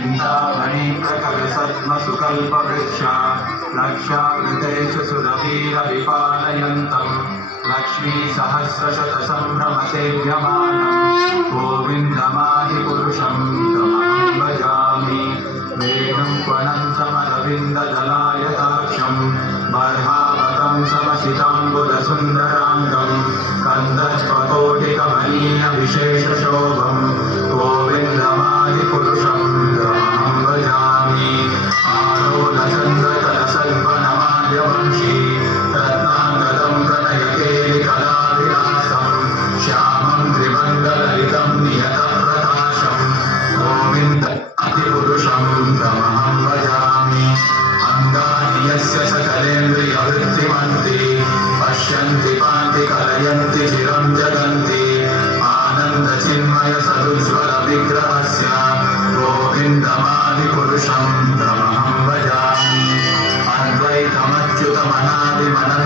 चिन्तामणिप्रकरसद्मसुकल्पवृक्षा लक्षावृतेषु सुरवीरविपालयन्तम् लक्ष्मीसहस्रशतसम्भ्रमसेव्यमानम् गोविन्दमादिपुरुषं तमहं भजामि वेणुं त्वनन्तमरविन्ददलायताक्षं बर्हावतं समसिताम्बुदसुन्दराङ्गं कन्दर्पकोटिकमनीयविशेषशोभं गोविन्दमादिपुरुषं तमहं भजामि आलोलचन्द्रकलसल्पनमाल्यवंशी रत्नाङ्गदं प्रणयकेलिकलाविलासं श्यामं त्रिमण्डललितं नियतप्रकाशं गोविन्दमादिपुरुषं तमहं भजामि अङ्गानि यस्य सकलेन्द्रियवृत्तिमन्ति पश्यन्ति पान्ति कलयन्ति चिरं जगन्ति आनन्दचिन्मयसदुज्ज्वलविग्रहस्य गोविन्दमादिपुरुषं तमहं भजामि अद्वैतमच्युतमनादिमनन्तवीर्यम्